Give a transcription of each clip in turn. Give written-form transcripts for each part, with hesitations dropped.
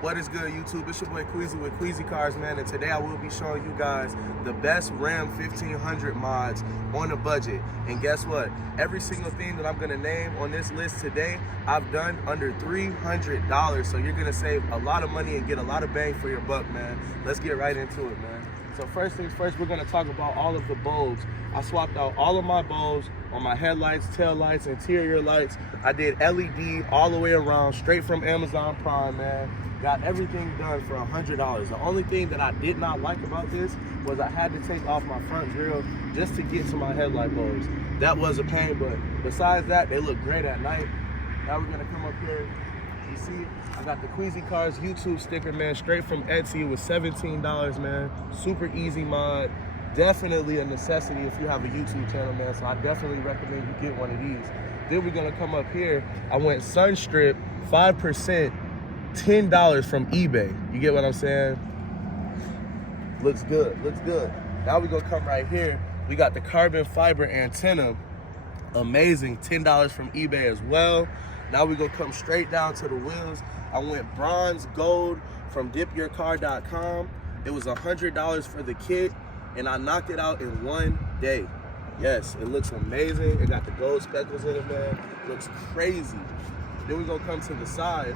What is good, YouTube? It's your boy Queezy with QueezyCars, man, and today I will be showing you guys the best Ram 1500 mods on a budget. And guess what? Every single thing that I'm gonna name on this list today, I've done under $300. So you're gonna save a lot of money and get a lot of bang for your buck, man. Let's get right into it, man. So first things first, we're gonna talk about all of the bulbs. I swapped out all of my bulbs on my headlights, tail lights, interior lights. I did LED all the way around, straight from Amazon Prime, man. Got everything done for $100. The only thing that I did not like about this was I had to take off my front grille just to get to my headlight bulbs. That was a pain, but besides that, they look great at night. Now we're gonna come up here. You see, I got the QueezyCars YouTube sticker, man, straight from Etsy. It was $17, man. Super easy mod. Definitely a necessity if you have a YouTube channel, man. So I definitely recommend you get one of these. Then we're gonna come up here. I went Sunstrip 5%. $10 from eBay. You get what I'm saying? Looks good, looks good. Now we're gonna come right here. We got the carbon fiber antenna. Amazing, $10 from eBay as well. Now we're gonna come straight down to the wheels. I went bronze gold from dipyourcar.com. It was $100 for the kit, and I knocked it out in one day. Yes, it looks amazing. It got the gold speckles in it, man. It looks crazy. Then we're gonna come to the side.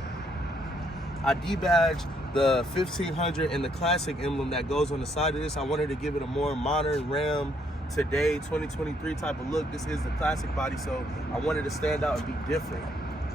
I debadged the 1500 and the classic emblem that goes on the side of this. I wanted to give it a more modern Ram today, 2023 type of look. This is the classic body, so I wanted to stand out and be different.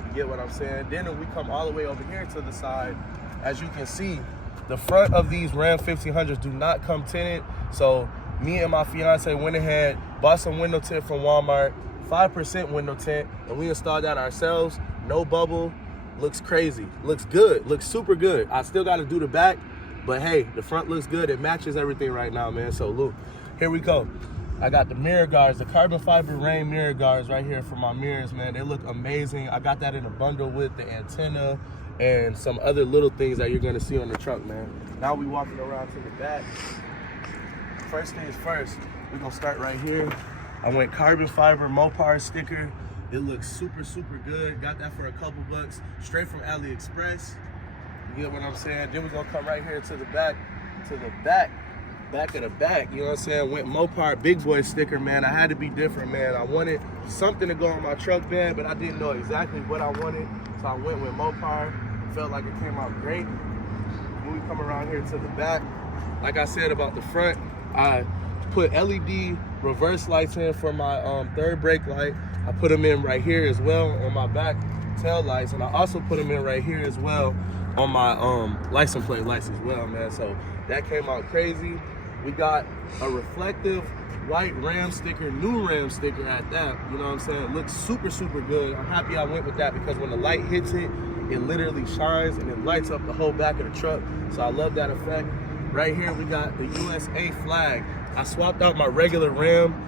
You get what I'm saying? Then we come all the way over here to the side. As you can see, the front of these Ram 1500s do not come tinted. So me and my fiance went ahead, bought some window tint from Walmart, 5% window tint, and we installed that ourselves. No bubble. Looks crazy, looks good, looks super good. I still gotta do the back, but hey, the front looks good. It matches everything right now, man. So look, here we go. I got the mirror guards, the carbon fiber rain mirror guards right here for my mirrors, man. They look amazing. I got that in a bundle with the antenna and some other little things that you're gonna see on the truck, man. Now we walking around to the back. First things first, we're gonna start right here. I went carbon fiber Mopar sticker. It looks super, super good. Got that for a couple bucks, straight from AliExpress. You get what I'm saying? Then we're gonna come right here to the back of the back, you know what I'm saying? Went Mopar big boy sticker, man. I had to be different, man. I wanted something to go on my truck bed, but I didn't know exactly what I wanted. So I went with Mopar. Felt like it came out great. When we come around here to the back, like I said about the front, I put LED reverse lights in for my third brake light. I put them in right here as well on my back tail lights, and I also put them in right here as well on my license plate lights as well, man. So that came out crazy. We got a reflective white Ram sticker, new Ram sticker at that. You know what I'm saying? It looks super, super good. I'm happy I went with that because when the light hits it, it literally shines and it lights up the whole back of the truck. So I love that effect. Right here we got the USA flag. I swapped out my regular Ram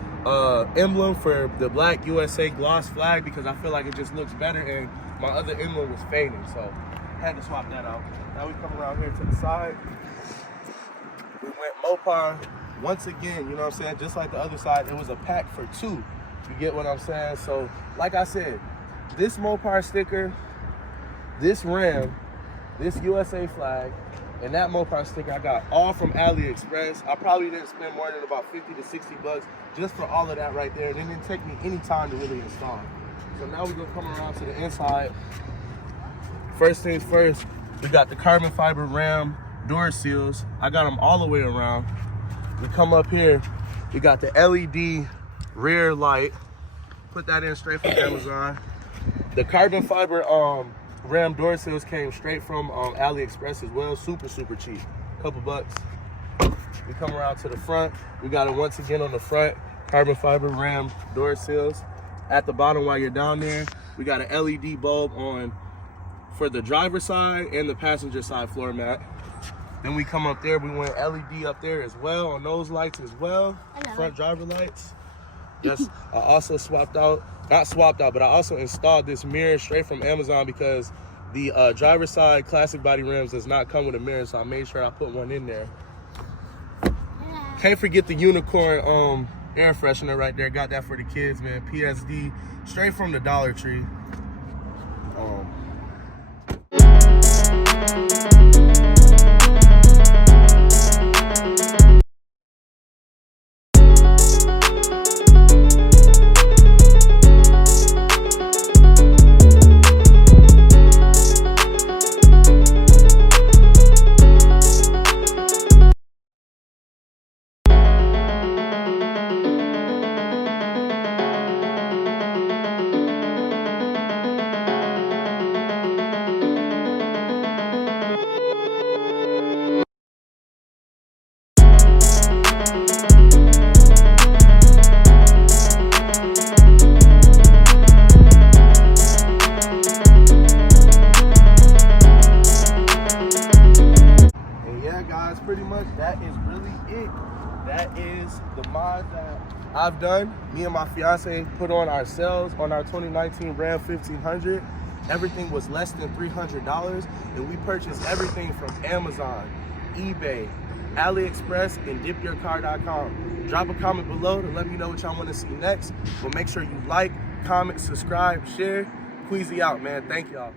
emblem for the black USA gloss flag because I feel like it just looks better, and my other emblem was fading, so I had to swap that out. Now we come around here to the side. We went Mopar once again, you know what I'm saying? Just like the other side, it was a pack for two. You get what I'm saying? So like I said, this Mopar sticker, this Ram, this USA flag, and that Mopar sticker I got all from AliExpress. I probably didn't spend more than about 50 to 60 bucks just for all of that right there. And it didn't take me any time to really install. So now we're gonna come around to the inside. First things first, we got the carbon fiber Ram door seals. I got them all the way around. We come up here, we got the LED rear light. Put that in straight from Amazon. The carbon fiber Ram door seals came straight from AliExpress as well. Super, super cheap. Couple bucks. We come around to the front. We got it once again on the front. Carbon fiber Ram door seals. At the bottom while you're down there, we got an LED bulb on for the driver's side and the passenger side floor mat. Then we come up there, we went LED up there as well on those lights as well. Front driver lights. Just I also not swapped out, but I also installed this mirror straight from Amazon because the driver's side classic body rims does not come with a mirror, so I made sure I put one in there. Can't forget the unicorn air freshener right there. Got that for the kids, man. PSD, straight from the Dollar Tree. pretty much, that is really it. That is the mod that I've done. Me and my fiance put on ourselves on our 2019 Ram 1500. Everything was less than $300, and we purchased everything from Amazon, eBay, AliExpress, and dipyourcar.com. Drop a comment below to let me know what y'all want to see next. But make sure you like, comment, subscribe, share. Queezy out, man. Thank y'all.